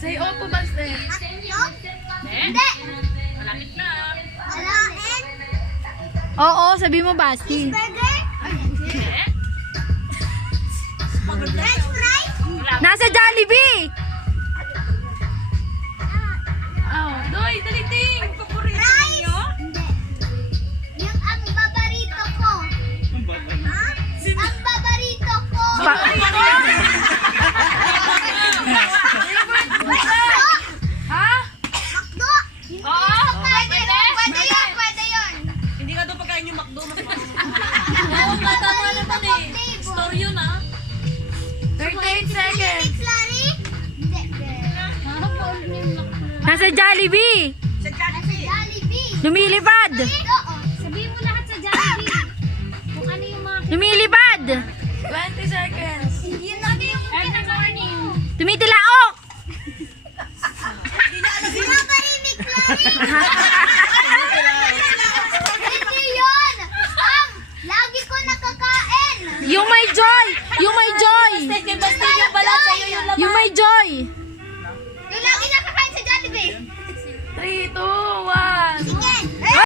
Say opo, Basti. Hindi. Malapit na. Alain. Oo, sabi mo, Basti. Burger. French fries. Nasa Jollibee! Oh, Doy, daliting. Paborito Rice. niyo? Hindi. Yung ang babarito ko. Ha? Ang babarito ko. Ha? Makdo. Hindi Oo, ito pwede. pwede. Pwede yun, pwede yun. Hindi ka daw pagkain yung McDo. Oo, tama naman eh. Store yun ah. 38 seconds. McFlurry? Hindi. Nasa Jollibee! Sa Jollibee. Jollibee. Lumilipad! Oo. Sabihin mo lahat sa Jollibee. Kung ano yung mga... Lumilipad! 20 seconds. Yun na yung morning. Tumitilaok! strawberry McFlurry. Hindi yun. Lagi ko nakakain. Yung may joy! Yung may joy! Kay Basti yung balat sa'yo yung Yung may joy! Yung lagi nakakain sa Jollibee. 3, 2, 1.